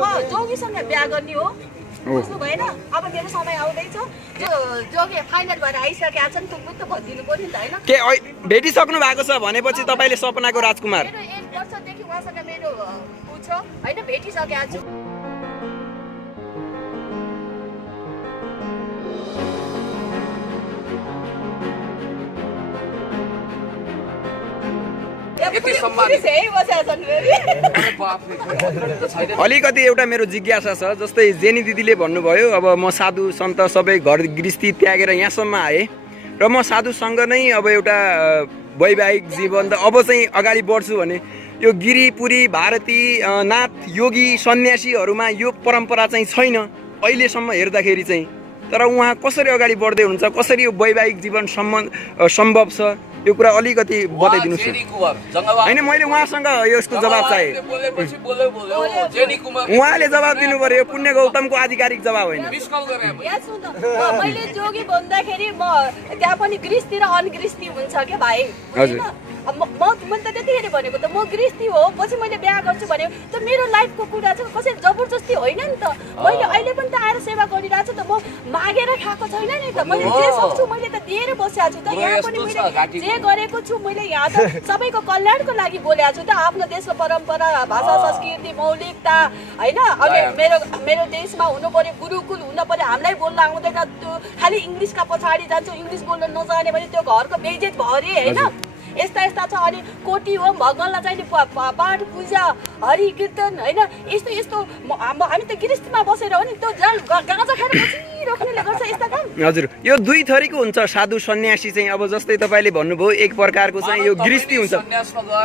अब जोगीसँग बिहा गर्ने हो बुझ्नु भएन अब मेरो समय आउँदैछ जोगी फाइनल भएर आइसकेका छन् तुमको त भनिदिनु पर्यो नि त हैन के भेटिसक्नु भएको छ भनेपछि तपाईले सपनाको राजकुमार मेरो 1 वर्षदेखि उहाँसँग मेरो उ छ हैन भेटिसकेका छु अलिकति एउटा मेरो जिज्ञासा छ जस्तै जेनी दिदीले भन्नुभयो अब म साधु सन्त सबै घर गृहस्थी त्यागेर यहाँसम्म आएँ र म साधुसँग नै अब एउटा वैवाहिक जीवन त अब चाहिँ अगाडि बढ्छु भने यो गिरिपुरी भारती नाथ योगी सन्यासीहरूमा यो परम्परा चाहिँ छैन अहिलेसम्म हेर्दाखेरि चाहिँ तर उहाँ कसरी अगाडि बढ्दै हुनुहुन्छ कसरी यो वैवाहिक जीवन सम्भव छ यो कुरा अलिकति बताइदिनुस् हैन मैले उहाँसँग यसको जवाब चाहे उहाँले जवाब दिनु पर्यो यो पुण्य गौतमको आधिकारिक जवाब होइन मैले जोगी भन्दाखेरि म त्यहाँ पनि गृहस्थी र अनगृहस्थी हुन्छ के भाइ हजुर मैले त त्यतिखेर भनेको त म गृहस्थी हो पछि मैले बिहा गर्छु भने त मेरो लाइफको कुरा छ कसै जबरजस्ती होइन नि त मैले अहिले पनि त आएर सेवा गरिरहेको छु त म मागेर खाएको छैन नि त मैले जे सक्छु मैले त दिएर बसेको छु त यहाँ पनि मैले जे गरेको छु मैले यहाँ त सबैको कल्याणको लागि बोलेको छु त आफ्नो देशको परम्परा भाषा संस्कृति मौलिकता हैन अनि मेरो देशमा हुनु पर्यो गुरुकुल हुनु पर्यो हामीलाई बोल्न आउँदैन त्यो खालि इङ्ग्लिसका पछाडि जान्छु इङ्ग्लिस बोल्न नजाने भने त्यो घरको बेइज्जत भयो हैन यस्ता यस्ता छ अनि कोटी हो भगवानलाई चाहिने पाठ पूजा हरि कीर्तन हैन यस्तो यस्तो हामी त गृहस्थीमा बसेर हो नि त्यो गाँजा खाएर बसिराख्नेले गर्छ यस्ता काम हजुर यो दुई थरीको हुन्छ साधु सन्यासी चाहिँ अब जस्तै तपाईले भन्नुभयो एक प्रकारको चाहिँ यो गृहस्थी हुन्छ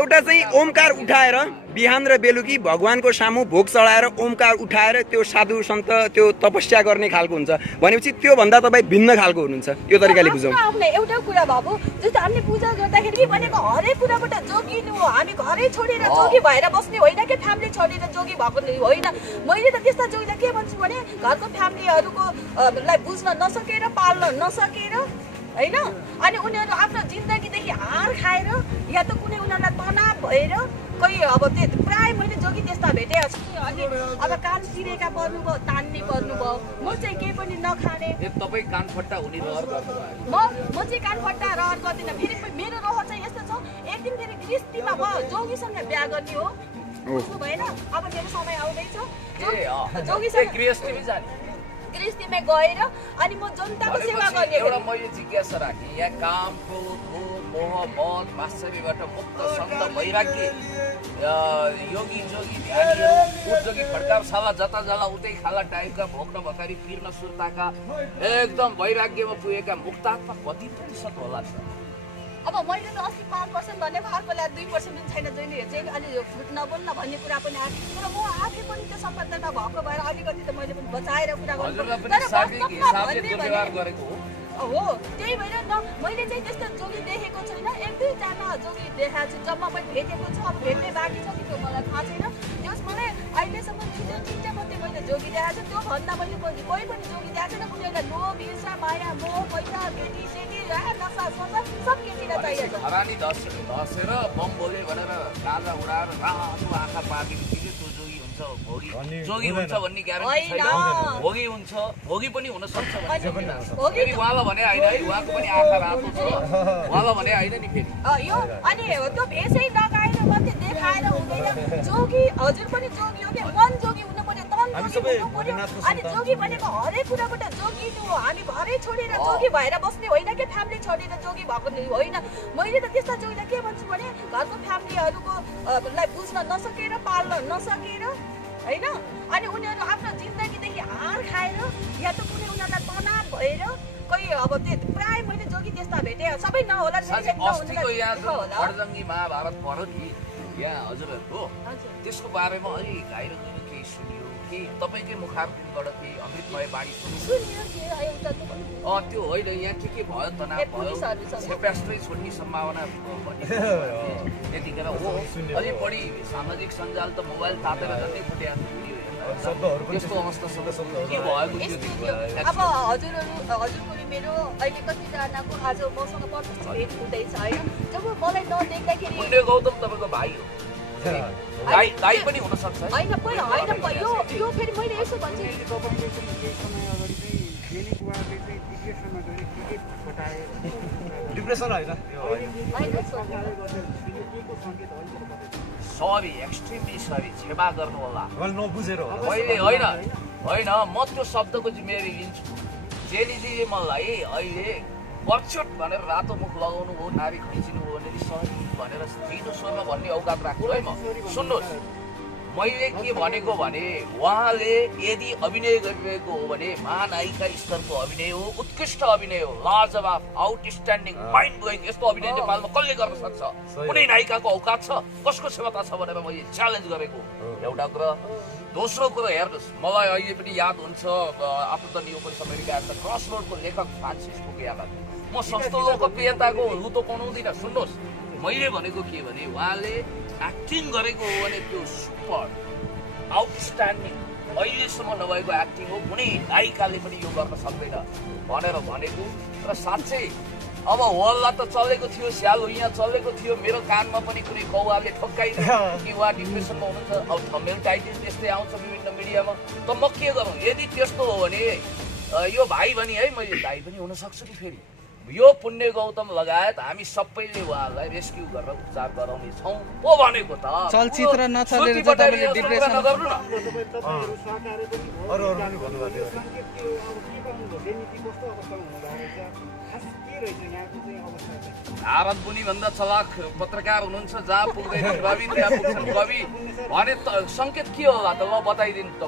एउटा चाहिँ ओमकार उठाएर बिहान र बेलुकी भगवानको सामु भोग चढाएर ओमकार उठाएर त्यो साधु सन्त त्यो तपस्या गर्ने खालको हुन्छ भनेपछि त्यो भन्दा तपाई भिन्न खालको हुनुहुन्छ यो तरिकाले बुझौँ आफ्नो एउटा कुरा बाबु जस्तो हामीले पूजा गर्दाखेरि भनेको हरेक कुराबाट जोगिनु हो हामी घरै छोडेर जोगी भएर बस्ने होइन के फ्यामिली छोडेर जोगी भएको होइन मैले त त्यस्ता जोगीलाई के भन्छु भने घरको फ्यामिलीहरूको लाई बुझ्न नसकेर पाल्न नसकेर हैन अनि उनीहरू आफ्नो जिन्दगीदेखि हार खाएर या त कुनै उनीहरूलाई तनाव भएर कोही अब त्यो प्राय मैले जोगी त्यस्ता भेटेको छु अनि अब कान चिरेका पर्नुभयो तान्ने पर्नुभयो म चाहिँ केही पनि नखाने तपाईँ कानफट्टा हुने रहर गर्नुभयो म चाहिँ कानफट्टा रहर गर्दिनँ फेरि मेरो रहर चाहिँ यस्तो छ एक दिन फेरि गृहस्थीमा जोगीसँग बिहा गर्ने हो बुझ्नु भएन अब मेरो समय आउँदैछ जोगीसँग गृहस्थीमै जाने गृहस्थीमा गएर अनि म जनताको सेवा गर्ने एउटा मैले जिज्ञासा राखेँ यहाँ काम क्रोध मोह मद मात्सर्यबाट मुक्त सन्त वैराग्य योगी जोगी ध्यानीहरू जोगी फड्का साला जता जाला उतै खाला टाइपका भोग्न भकारी पिर्न सुर्ताका एकदम वैराग्यमा पुगेका मुक्तात्मा कति प्रतिशत होला त अब मैले त 85% भने अर्कोलाई 2% पनि छैन जहिले चाहिँ अलि फुट नबोल्न भन्ने कुरा पनि आयो तर म आफै पनि त्यो सम्बन्धमा भएको भएर अलिकति त मैले पनि बचाएर कुरा गर्छु हो त्यही भएर न मैले चाहिँ त्यस्तो जोगी देखेको छैन एक दुईजना जोगी देखाएको छु जम्मा मैले भेटेको छु अब भेट्ने बाँकी छ कि त्यो मलाई थाहा छैन त्यस मलाई अहिलेसम्म दुईवटा मात्रै मैले जोगी देखाएको छु त्यो भन्दा मैले कोही पनि जोगी देखाएको छैन उनीहरूलाई लोभ ईर्षा माया मोह पैसा केटी सेटी नसा सोचा सब केटीलाई चाहिएको छ हरानी धसेर बम बोले भनेर गाजा उडाएर रातो आँखा पार्दिएपछि त्यो जोगी हुन्छ भोगी जोगी हुन्छ भन्ने ग्यारेन्टी छैन भोगी हुन्छ भोगी पनि हुन सक्छ फेरि उहाँलाई भने होइन है उहाँको पनि आँखा रातो छ उहाँलाई भने होइन नि फेरि यो अनि त्यो भेषै लगाएर मात्रै देखाएर हुँदैन जोगी हजुर पनि जोगी हो कि मन जोगी हुनु पर्यो तन जोगी हुनु पर्यो अनि जोगी भनेको हरेक कुराबाट जोगिनु हो हामी घरै छोडेर जोगी भएर बस्ने होइन कि फ्यामिली छोडेर जोगी भएको होइन मैले त त्यस्ता जोगीलाई के भन्छु भने घरको फ्यामिलीहरूको लाई बुझ्न नसकेर पाल्न नसकेर हैन अनि उनीहरू आफ्नो जिन्दगीदेखि हार खाएर या त कुनै उनीहरूलाई तनाव भएर कोही अब त्यो प्राय मैले जोगी त्यस्ता भेटे सबै नहोला खड्जङ्गी महाभारत पढ्यो नि यहाँ हजुरहरूको त्यसको बारेमा अलि गाइरो केही सुनियो कि तपाईँकै मुखारबिन्दबाट केही अमृतमय बाणी सुन्यो त्यो होइन यहाँ के भयो तनाव भयो सेप्यास्ट्रै छोड्ने सम्भावना त्यतिखेर हो अलि बढी सामाजिक सञ्जाल त मोबाइल तातेर जति फुट्या त्यस्तो अवस्था के भएको अब हजुरको मेरो अहिले कतिजनाको आज मसँग प्रत्यक्ष भेट हुँदैछ होइन जब मलाई नदेख्दाखेरि पुण्य गौतम तपाईँको भाइ हो दाइ पनि हुन सक्छ है। होइन यो फेरि मैले यसो भन्छु डिप्रेसन होइन सरी एक्सट्रिमली सरी क्षमा गर्नु होला मैले नबुझेर होला मैले होइन म त्यो शब्दको जिम्मेवारी लिन्छु। जेलीजीले मलाई अहिले पर्चोट भनेर रातो मुख लगाउनु हो नारी खिचिनु हो भने सरी भनेर दिनु स्वरमा भन्ने औकात राख्छु है म। सुन्नुहोस् मैले के भनेको भने उहाँले यदि अभिनय गरिरहेको हो भने महानायिका स्तरको अभिनय हो, उत्कृष्ट अभिनय हो, लाजवाब आउटस्ट्यान्डिङ माइन्ड ब्लोइङ यस्तो अभिनय नेपालमा कसले गर्न सक्छ? कुनै नायिकाको औकात छ? कसको क्षमता छ भनेर मैले च्यालेन्ज गरेको एउटा कुरा। दोस्रो कुरो हेर्नुहोस्, मलाई अहिले पनि याद हुन्छ आफ्नो त न्युयोर्क अमेरिका क्रसरोडको लेखक फ्रान्सिस फुकुयामा। म सस्तो लोकप्रियताको लुतो बनाउँदिनँ। सुन्नुहोस् मैले भनेको के भने उहाँले एक्टिङ गरेको हो भने त्यो सुपर आउटस्ट्यान्डिङ अहिलेसम्म नभएको एक्टिङ हो, कुनै नायिकाले पनि यो गर्न सक्दैन भनेर भनेको। र साँच्चै अब हल्ला त चलेको थियो, स्यालो यहाँ चलेको थियो, मेरो कानमा पनि कुनै कौवाले ठोक्काइदियो कि उहाँ डिप्रेसनमा हुनुहुन्छ। अब थम्बनेल टाइटल त्यस्तै आउँछ विभिन्न मिडियामा, त म के गरौँ? यदि त्यस्तो हो भने यो भाइ भने है मैले दाइ पनि हुन सक्छु नि। फेरि यो पुण्य गौतम लगायत हामी सबैले उहाँलाई रेस्क्यु गरेर उपचार गराउने छौँ पो भनेको त। चलचित्र नचलेर चाहिँ तपाईँले डिप्रेसन नगर्नु न। अरू पनि भन्नुभएको थियो भारत बुनी भन्दा चलाक पत्रकार हुनुहुन्छ, जहाँ पुग्दैन कवि त्यहाँ पुग्छन् कवि भने त सङ्केत के होला त? ल बताइदिनु त।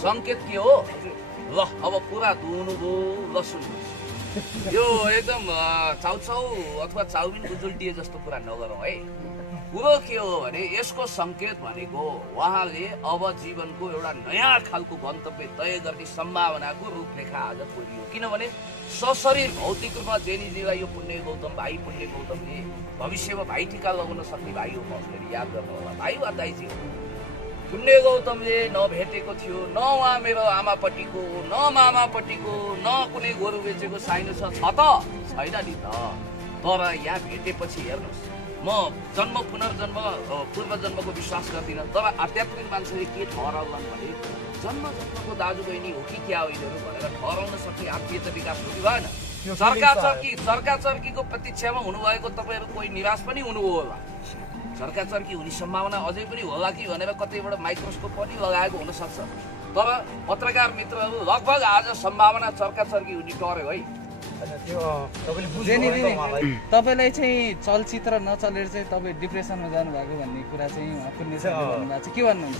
सङ्केत के हो? ल अब पुरा धुनुभयो। ल सुन्नुहोस्, यो एकदम चाउचाउ अथवा चाउमिन उजुल्टिए जस्तो कुरा नगरौँ है। कुरो के हो भने यसको सङ्केत भनेको उहाँले अब जीवनको एउटा नयाँ खालको गन्तव्य तय गर्ने सम्भावनाको रूपरेखा आज कोरियो। किनभने सशरीर भौतिक रूपमा जेनीजीलाई यो पुण्य गौतम भाइ पुण्य गौतमले भविष्यमा भाइ टिका लगाउन सक्ने भाइ हो। म फेरि याद गर्नु होला, भाइ वा दाइजी हो। पुण्य गौतमले नभेटेको थियो, न उहाँ मेरो आमापट्टिको, न मामापट्टिको, न कुनै गोरु बेचेको साइनो छ त छैन नि त। तर यहाँ भेटेपछि हेर्नुहोस्, म जन्म पुनर्जन्म पूर्वजन्मको विश्वास गर्दिनँ, तर आध्यात्मिक मान्छेले के ठहराउलान् भने जन्म जन्मको दाजुबहिनी हो कि क्या होइनहरू भनेर ठहराउन सक्ने आत्मीयता विकास हुनु भएन। चर्का चर्कीको प्रतीक्षामा हुनुभएको तपाईँहरू कोही निराश पनि हुनुभयो होला। चर्का चर्की हुने सम्भावना अझै पनि होला कि भनेर कतैबाट माइक्रोस्कोप पनि लगाएको हुनसक्छ। तर पत्रकार मित्रहरू लगभग आज सम्भावना चर्का चर्की हुने टर्यो है। तपाईँलाई चाहिँ चलचित्र नचलेर चाहिँ तपाईँ डिप्रेसनमा जानुभएको भन्ने कुरा चाहिँ पुण्य सरले भन्नुभएको छ, के भन्नुहुन्छ?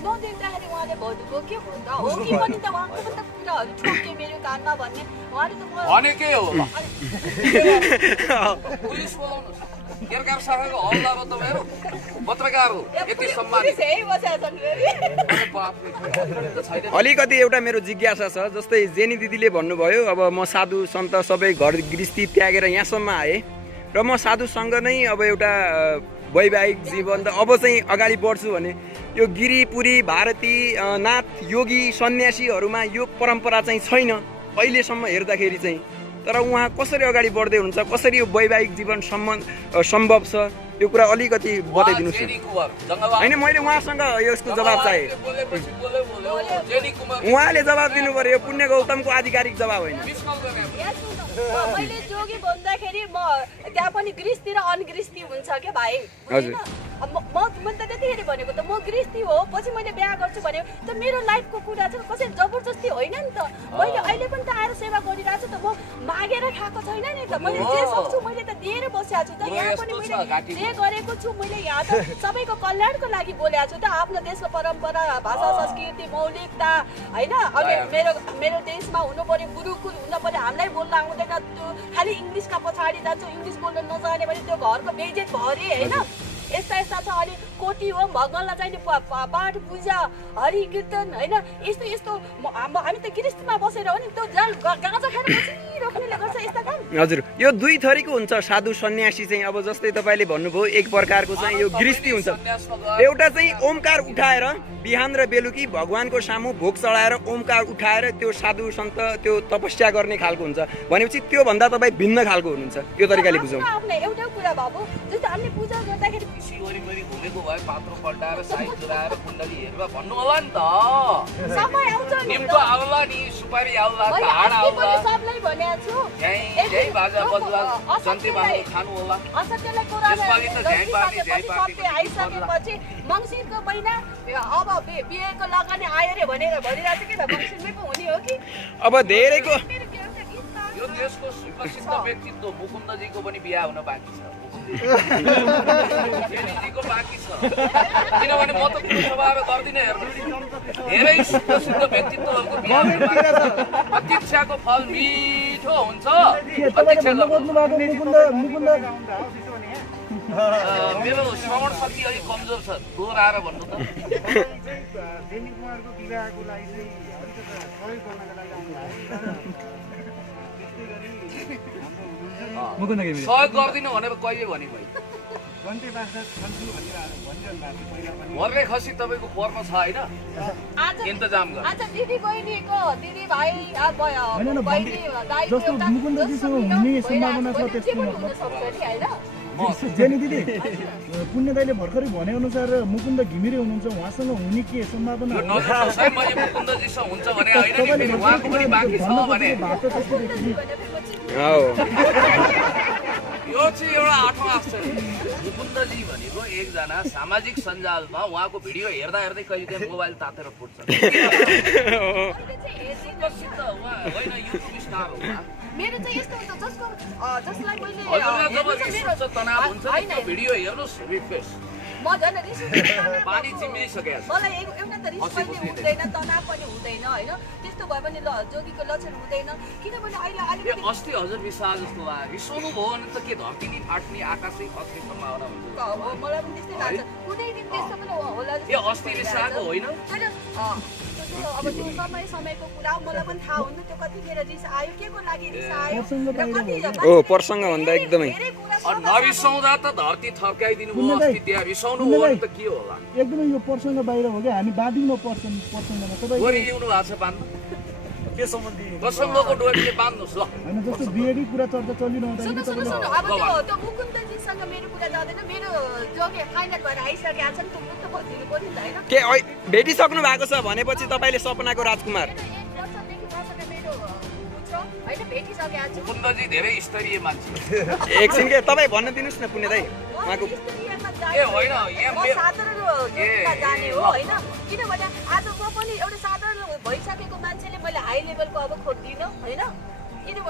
नदेख्दाखेरि उहाँले भन्नुभयो के हो त हो कि पनि त उहाँको पनि त कुराहरू ठोक्यो मेरो कानमा भन्ने उहाँले त भनेकै हो। पुलिस बोलाउनुहोस्, केरकार शाखाको हवलदार हो तपाईँहरू, पत्रकार हो, यति सम्मानित। अलिकति एउटा मेरो जिज्ञासा छ, जस्तै जेनी दिदीले भन्नुभयो अब म साधु सन्त सबै घर गृहस्थी त्यागेर यहाँसम्म आएँ र म साधुसँग नै अब एउटा वैवाहिक जीवन त अब चाहिँ अगाडि बढ्छु भने यो गिरिपुरी भारती नाथ योगी सन्यासीहरूमा यो परम्परा चाहिँ छैन अहिलेसम्म हेर्दाखेरि चाहिँ। तर उहाँ कसरी अगाडि बढ्दै हुनुहुन्छ, कसरी यो वैवाहिक जीवन सम्भव छ, यो कुरा अलिकति बताइदिनुहोस्। होइन मैले उहाँसँग यसको जवाब चाहेँ, उहाँले जवाब दिनु पर्यो, पुण्य गौतमको आधिकारिक जवाब होइन। मैले जोगी भन्दाखेरि म त्यहाँ पनि गृहस्थी र अनगृहस्थी हुन्छ क्या भाइ। मैले त त्यतिखेर भनेको त म गृहस्थी हो, पछि मैले बिहा गर्छु भने त मेरो लाइफको कुरा छ, कसै जबरजस्ती होइन नि त। मैले अहिले पनि त आएर सेवा गरिरहेको छु त, म मागेर खाएको छैन नि त। मैले जे सक्छु मैले त दिएर बसेको छु त। यहाँ पनि मैले जे गरेको छु मैले यहाँ त सबैको कल्याणको लागि बोलेको छु त। आफ्नो देशको परम्परा, भाषा, संस्कृति, मौलिकता होइन। अनि मेरो देशमा हुनु पर्यो गुरुकुल हुनु पर्यो, हामीलाई बोल्न आउँदैन, त्यो खालि इङ्ग्लिसका पछाडि जान्छु, इङ्ग्लिस बोल्न नजाने भने त्यो घरको बेइज्जत भयो अरे होइन। यस्तो यस्ता यस्ता छ अनि कोटी हो भगवानलाई चाहिने पाठ पूजा हरि कीर्तन होइन यस्तो यस्तो हामी त गृहस्थीमा बसेर हो नि त्यो गाँजा खाएर बसिराख्नेले गर्छ यस्ता काम। हजुर यो दुई थरीको हुन्छ साधु सन्यासी चाहिँ अब जस्तै तपाईँले भन्नुभयो एक प्रकारको चाहिँ यो गृहस्थी हुन्छ एउटा चाहिँ ओमकार उठाएर बिहान र बेलुकी भगवानको सामु भोग चढाएर ओमकार उठाएर त्यो साधु सन्त त्यो तपस्या गर्ने खालको हुन्छ भनेपछि त्योभन्दा तपाईँ भिन्न खालको हुनुहुन्छ यो तरिकाले बुझौँ। एउटा कुरा बाबु जस्तो हामीले पूजा गर्दाखेरि पिसी वरिपरि घुमेको भए पात्रो पल्टाएर साई जुराएर कुण्डली हेरेर भन्नु होला नि त। सबै आउँछ नि निम्तो आउला नि सुपारी आउला मैले ढाड अस्ति पनि आउला सबलाई भनेको छु यही बाजा बजुवा जन्ती बाजा खानु होला। असत्यलाई कुरा यसपालि त झ्याङ पार्टी सत्य आइसकेपछि मङ्सिरको महिना अब बिहेको लगानी आयो रे भनेर भनिरहेको थियो कि त मङ्सिरमै पो हुने हो कि अब धेरैको यो देशको सुप्रसिद्ध व्यक्तित्व मुकुन्दजीको पनि बिहा हुन बाँकी छ। जेनीजीको बाँकी छ किनभने म त पुरसभार गर्दिनँ हेर्नु धेरै सुप्रसिद्ध व्यक्तित्वहरूको बिहा हुन बाँकी छ। प्रतीक्षाको फल मिठो हुन्छ। मेरो श्रवण शक्ति अलिक कमजोर छ दोहोऱ्याएर भन्नु त। सहयोग गरिदिनु भनेर कहिले भने भाइ मर्ने खसी तपाईँको पर्म छ होइन इन्तजाम गर्नु। आज दिदी बहिनीको दिदी भाइ बहिनी जस्तो मुकुन्दजीसँग हुने सम्भावना छ त्यसको जेनी दिदी पुण्य दाइले भर्खरै भने अनुसार मुकुन्द घिमिरे हुनुहुन्छ उहाँसँग हुने के सम्भावना नसोच्नुहोस् है मैले मुकुन्दजीसँग हुन्छ भने होइन नि फेरि उहाँको पनि बाँकी छ भने यो चाहिँ एउटा आठौँ आश्चर्य। मुकुन्दजी भनेको एकजना सामाजिक सञ्जालमा उहाँको भिडियो हेर्दा हेर्दै कहिलेकाहीँ मोबाइल तातेर फुट्छ। प्रसिद्ध उहाँ होइन युट्युब स्टार हो उहाँ। मेरो चाहिँ यस्तो हुन्छ जसलाई मैले हजुरलाई जब रिस उठ्छ तनाव हुन्छ नि त्यो भिडियो हेर्नुहोस् रिफ्रेस म झन् रिस उठ्दैन पानी चिम्लिसकेको छ। मलाई एउटा त रिस पनि हुँदैन तनाव पनि हुँदैन होइन त्यस्तो भए पनि जोगीको लक्षण हुँदैन किनभने अहिले यो अस्ति हजुर रिसाए जस्तो लाग्यो रिसाउनु भयो भने त के धरती नि फाट्ने आकाशै खस्ने सम्भावना हुन्छ। मलाई पनि त्यस्तै लाग्छ कुनै दिन त्यस्तो पनि होला यो अस्ति रिसाएको होइन अब त्यो समयको कुरा मलाई पनि थाहा हुन्थ्यो त्यो कतिखेर रिस आयो के को लागि रिस आयो ओ प्रसङ्ग भन्दा एकदमै नरिसाउँदा त धरती थर्काइदिनु भयो अस्ति त्यहाँ रिसाउनु हो भने त के होला एकदमै यो प्रसङ्ग बाहिर हो क्या हामी बाँधिनु प्रसङ्गमा तपाईँ डोरी ल्याउनु भएको छ बाँध्नु के सम्बन्धी प्रसङ्गको डोरीले बाँध्नुहोस् ल। होइन जस्तो बिहेडी कुरा चर्चा चलिरहँदाखेरि सुन्नु अब त्यो मुकुन्दजीसँग मेरो कुरा जाँदैन मेरो जोगे फाइनल भएर आइसकेको छ नि त मुक्त खोजिदिनु पर्यो नि त होइन के भेटिसक्नु भएको छ भनेपछि तपाईँले सपनाको राजकुमार मुकुन्दजी धेरै स्तरीय मान्छे एकछिन के तपाईँ भन्न दिनुहोस् न पुण्य दाइ उहाँको ए होइन यहाँ जाने हो होइन किनभने आज म पनि एउटा साधारण भइसकेको मान्छेले मैले हाई लेभलको अब खोज्दिनँ होइन किनभने